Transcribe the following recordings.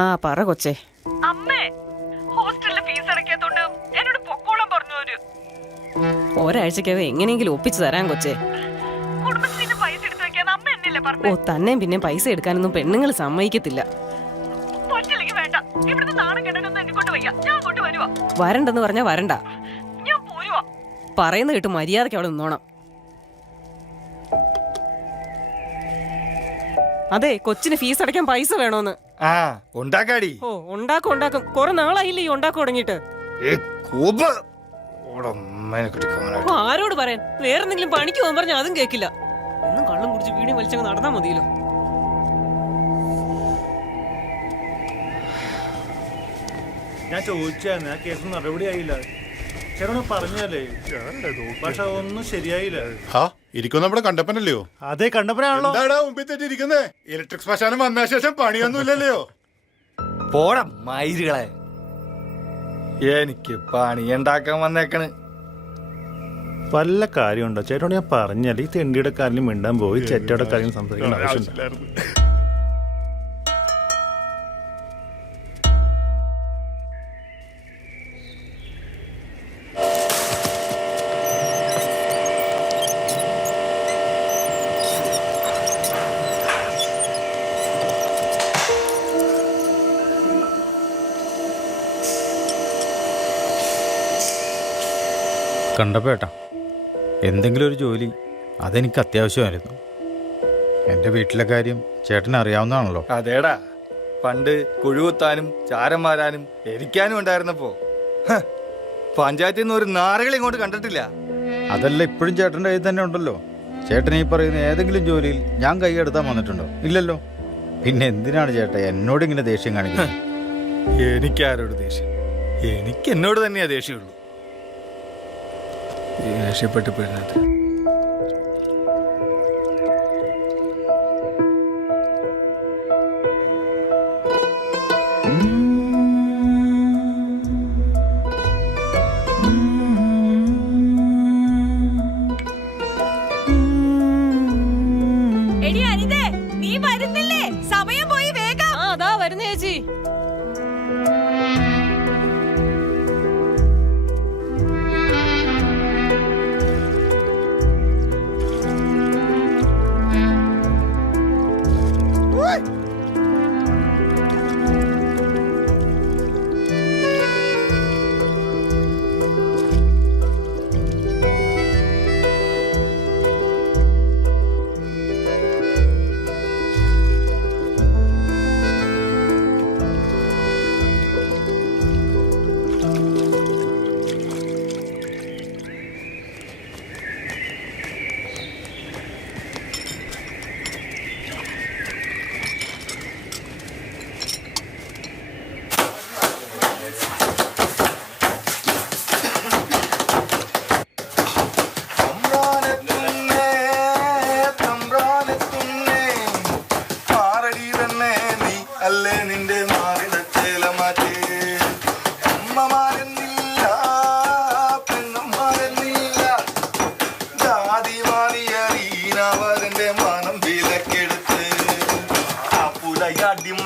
ആ പറ കൊച്ചേ. അമ്മേ, ഹോസ്റ്റലിലെ ഫീസ് അടയ്ക്കാത്തോണ്ട് എന്നോട് പൊക്കോളം പറഞ്ഞവര്. ഒരാഴ്ചക്കകം എങ്ങനെയെങ്കിലും ഒപ്പിച്ചു തരാൻ കൊച്ചേ. കുടുംബശ്രീന്ന് പൈസ എടുത്തു വെക്കാൻ അമ്മ എന്നല്ലേ ഓ പറഞ്ഞു. തന്നെയും പിന്നെ പൈസ എടുക്കാനൊന്നും പെണ്ണുങ്ങൾ സമ്മതിക്കത്തില്ല. പറ്റില്ലെങ്കിൽ വേണ്ട. ഇവിടുത്തെ നാണം കെട്ടാനൊന്നും എന്നെ കൊണ്ട് വയ്യ. ഞാൻ അങ്ങോട്ട് വരുവാ. വരണ്ടെന്ന് പറഞ്ഞാ വരണ്ട. ഞാൻ പോരുവാ. പറയുന്ന കേട്ട് മര്യാദയ്ക്ക് അവിടെ നിന്നോണം. അതെ, കൊച്ചിന് ഫീസ് അടയ്ക്കാൻ പൈസ വേണോന്ന്. ആ ഉണ്ടാക്കാടി. ഓ ഉണ്ടാക്കും ഉണ്ടാക്കും. കുറെ നാളായില്ലേ ഈ ഉണ്ടാക്കും തുടങ്ങിയിട്ട്. ആരോട് പറയാൻ? വേറെന്തെങ്കിലും പണിക്ക് പോകാൻ പറഞ്ഞാൽ അതും കേക്കില്ല. എന്നും കള്ളം കുടിച്ച് വീടിയും വലിച്ചങ്ങ് നടന്നാ മതിയല്ലോ. ഞാൻ ചോദിച്ചായിരുന്നു, ആ കേസ് നടപടി ആയില്ല. ചേട്ടനെ പറഞ്ഞല്ലേ, പക്ഷെ ഒന്നും ശരിയായില്ല. ഇരിക്കും നമ്മുടെ കണ്ടപ്പനല്ലയോ? അതേ കണ്ടപ്പനാണല്ലോ. ഇലക്ട്രിക് ശ്മശാനം വന്ന ശേഷം പണിയൊന്നുമില്ലല്ലോ. പോടാ മയിലുകളെ, എനിക്ക് പണിയുണ്ടാക്കാൻ വന്നേക്കണ്. വല്ല കാര്യമുണ്ടോ ചേട്ടനോട്? ഞാൻ പറഞ്ഞല്ലേ, ഈ തെണ്ടിയുടെ കാര്യം മിണ്ടാൻ പോയി ചെറ്റയുടെ കാര്യം സംസാരിക്കേണ്ട ആവശ്യമില്ല. കണ്ടപ്പോൾ ഏട്ടാ, എന്തെങ്കിലും ഒരു ജോലി അതെനിക്ക് അത്യാവശ്യമായിരുന്നു. എൻ്റെ വീട്ടിലെ കാര്യം ചേട്ടന് അറിയാവുന്നതാണല്ലോ. അതേടാ, പണ്ട് കുഴുകുത്താനും ചാരം മാരാനും എരിക്കാനും ഉണ്ടായിരുന്നപ്പോ പഞ്ചായത്തിൽ നിന്ന് ഒരു നാറുകൾ ഇങ്ങോട്ട് കണ്ടിട്ടില്ല. അതല്ല, ഇപ്പോഴും ചേട്ടൻ്റെ കയ്യിൽ തന്നെ ഉണ്ടല്ലോ. ചേട്ടൻ ഈ പറയുന്ന ഏതെങ്കിലും ജോലിയിൽ ഞാൻ കൈയെടുത്താൻ വന്നിട്ടുണ്ടോ? ഇല്ലല്ലോ. പിന്നെ എന്തിനാണ് ചേട്ടാ എന്നോട് ഇങ്ങനെ ദേഷ്യം കാണിക്കുന്നത്? എനിക്കാരോട് ദേഷ്യം? എനിക്ക് എന്നോട് തന്നെയാ ദേഷ്യമുള്ളൂ. ദേഷ്യപ്പെട്ട് പെടുന്നത്. എടി അനിതേ, നീ വരുന്നില്ലേ? സമയം പോയി, വേഗം. ആ അതാ വരുന്ന ചേച്ചി.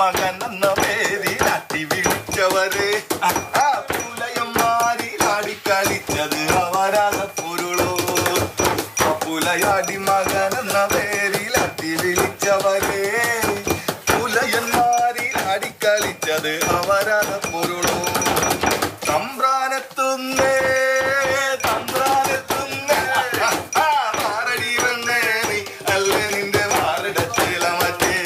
മകൻ എന്ന പേരിൽ അട്ടി വിളിച്ചവരെ പുലയന്മാരിലാടി കളിച്ചത് അവരാക പൊരുളോ. പുലയാടി മകൻ എന്ന പേരിൽ അട്ടി വിളിച്ചവരെ പുലയന്മാരിലാടി കളിച്ചത് അവരാക പൊരുളോ. തമ്പ്രാനെത്തുന്നേ തമ്പ്രാനെത്തുന്നേ, മാറടി വന്നേ നീ അല്ലേ നിന്റെ മാറിട ചേലമറ്റേ.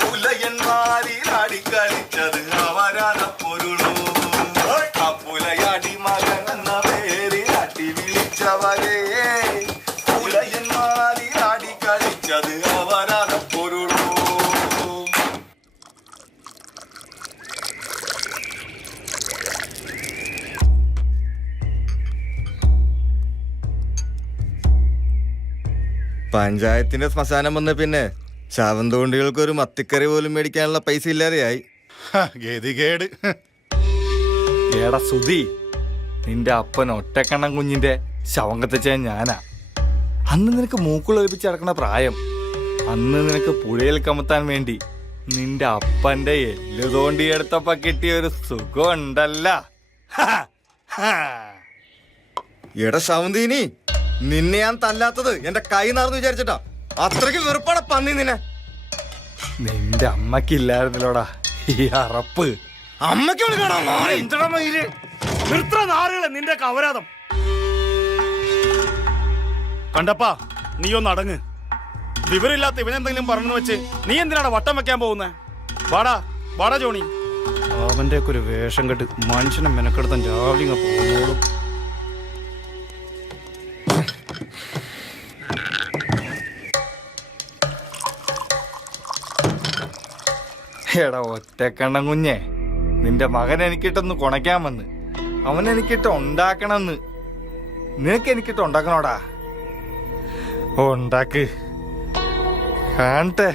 പുലയന്മാരിലാടി കളിച്ചത് അവരാണ് പൊരുളൂ. പുലയാടി മകൻ എന്ന പേരിൽ അട്ടി വിളിച്ചവരെ പുലയന്മാരിലാടി കളിച്ചത് അവരാണ് പൊരുളൂ. പഞ്ചായത്തിന്റെ ശ്മശാനം വന്ന പിന്നെ ശവന്തോണ്ടികൾക്ക് ഒരു മത്തിക്കറി പോലും മേടിക്കാനുള്ള പൈസ ഇല്ലാതെയായി. ഗതികേട്. എടാ സുധി, നിന്റെ അപ്പൻ ഒറ്റക്കണ്ണം കുഞ്ഞിന്റെ ശവം കത്തിച്ച ഞാനാ. അന്ന് നിനക്ക് മൂക്കുളൊലിപ്പിച്ച് നടക്കണ പ്രായം. അന്ന് നിനക്ക് പുഴയിൽ കമത്താൻ വേണ്ടി നിന്റെ അപ്പന്റെ എല്ല് തോണ്ടിയെടുത്തപ്പ കിട്ടിയ ഒരു സുഖം ഉണ്ടല്ല. എടാ ശവന്തീനി, നിന്നെ ഞാൻ തല്ലാത്തത് എന്റെ കൈ നടന്നു വിചാരിച്ചിട്ടാ. അത്രയ്ക്ക് വെറുപ്പാടാ പന്നി നിന്നെ. നിന്റെ അമ്മക്കില്ലായിരുന്നല്ലോടാ ഈ അറപ്പ്. അമ്മയ്ക്ക് വിളിക്കണോ? നിന്റെ കവരാതം കണ്ടപ്പാ, നീ ഒന്ന് അടങ്ങ്. വിവരമില്ലാത്ത ഇവനെന്തെങ്കിലും പറഞ്ഞു വെച്ച് നീ എന്തിനാണ് വട്ടം വെക്കാൻ പോകുന്നേ? വാടാ വാടാ ജോണി. അവന്റെ ഒക്കെ ഒരു വേഷം കെട്ട് മനുഷ്യനെ മെനക്കെടുത്താൻ രാവിലെ പോകുന്നോളും. എടാ ഒറ്റക്കണ്ണം കുഞ്ഞെ, നിന്റെ മകൻ എനിക്കിട്ടൊന്ന് കുണയ്ക്കാൻ വന്ന്. അവൻ എനിക്കിട്ട് ഉണ്ടാക്കണമെന്ന്. നിനക്ക് എനിക്കിട്ട് ഉണ്ടാക്കണോടാ? ഉണ്ടാക്ക്, കാണട്ടെ.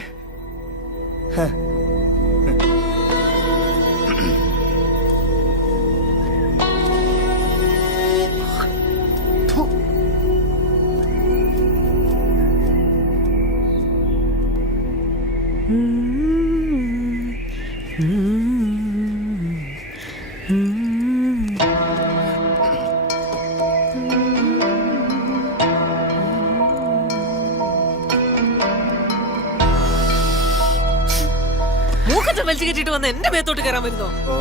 മൂക്കറ്റം വലിച്ചു കെട്ടിട്ട് വന്ന് എന്റെ മേത്തോട്ട് കയറാൻ വരുന്നോ? ഓ,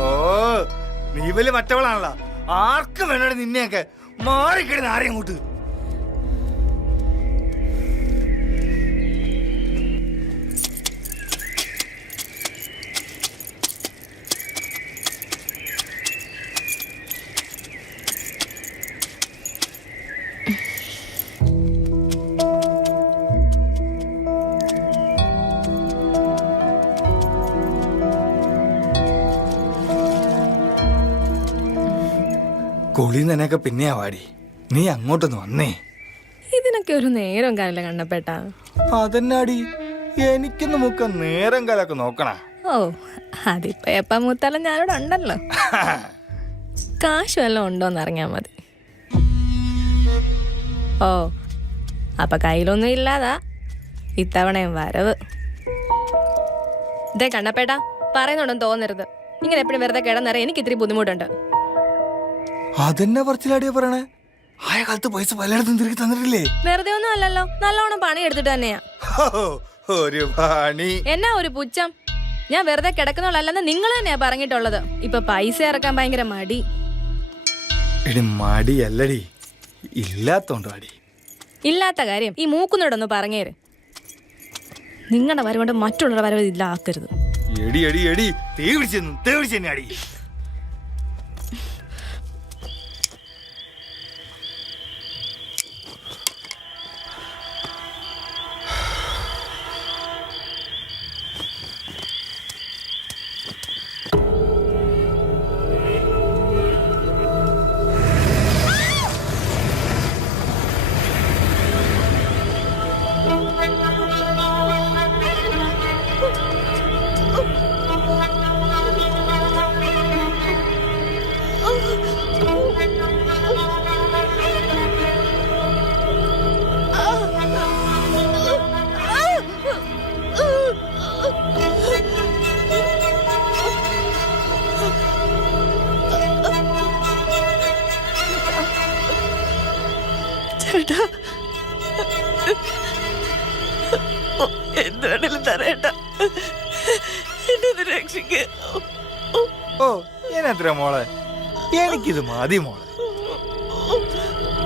നീ വലിയ മറ്റവളാണല്ലോ. ആർക്ക് വേണോടെ നിന്നെയൊക്കെ മാറിക്കിടുന്ന ആരെയും അങ്ങോട്ട്. കുളി നനയൊക്കെ പിന്നെയാ വാടി. നീ അങ്ങോട്ടൊന്ന് വന്നേ. ഇതിനൊക്കെ ഒരു നേരം കാലില്ല കണ്ണപ്പേട്ട. അതെന്നാടി, എനിക്കൊന്ന് മുക്ക നേരം കാലൊക്കെ നോക്കണ. ഓ, അതിപ്പോ എപ്പ മൂത്താലും ഞാനിവിടെ ഉണ്ടല്ലോ. കാശ് വല്ലതും ഉണ്ടോന്ന് അറിഞ്ഞാ മതി. ഓ, അപ്പൊ കയ്യിലൊന്നും ഇല്ലാതാ ഇത്തവണയും വരവ്. ഇതേ കണ്ണപ്പേട്ട, പറയുന്നുണ്ടെന്ന് തോന്നരുത്. ഇങ്ങനെ എപ്പോഴും വെറുതെ കിടന്നറിയാൻ എനിക്ക് ഇത്തിരി ബുദ്ധിമുട്ടുണ്ട്. അതെന്നെ പറച്ചിലാടിയാ പറയണേ. ആയ കാലത്ത് പൈസ പലയിടത്തും തിരികെ തന്നിട്ടില്ലേ? വെറുതെ ഒന്നും അല്ലല്ലോ, നല്ലോണം പണി എടുത്തിട്ട് തന്നെയാ. ഒരു പണി എന്നാ ഒരു പുച്ഛം? ഞാൻ വെറുതെ കിടക്കുന്നോളല്ലെന്ന് നിങ്ങൾ തന്നെയാ പറഞ്ഞിട്ടുള്ളത്. ഇപ്പൊ പൈസ ഇറക്കാൻ ഭയങ്കര മടി. എടി മടിയല്ലടി, ഇല്ലാത്തോണ്ടോ അടി. ഇല്ലാത്ത കാര്യം ഈ മൂക്കുന്നോടൊന്ന് പറഞ്ഞേര്. നിങ്ങളുടെ വരവുകൊണ്ട് മറ്റുള്ളവരുടെ വരവ് ഇല്ല ആക്കരുത്. എടി എടി എടി, തീ പിടിച്ചെന്നെ അടി. എന്തുവേണേലും തരേണ്ട, എന്നെ രക്ഷിക്ക. ഓ, ഞാനെത്ര മോളെ, എനിക്കിത് മതി മോളെ.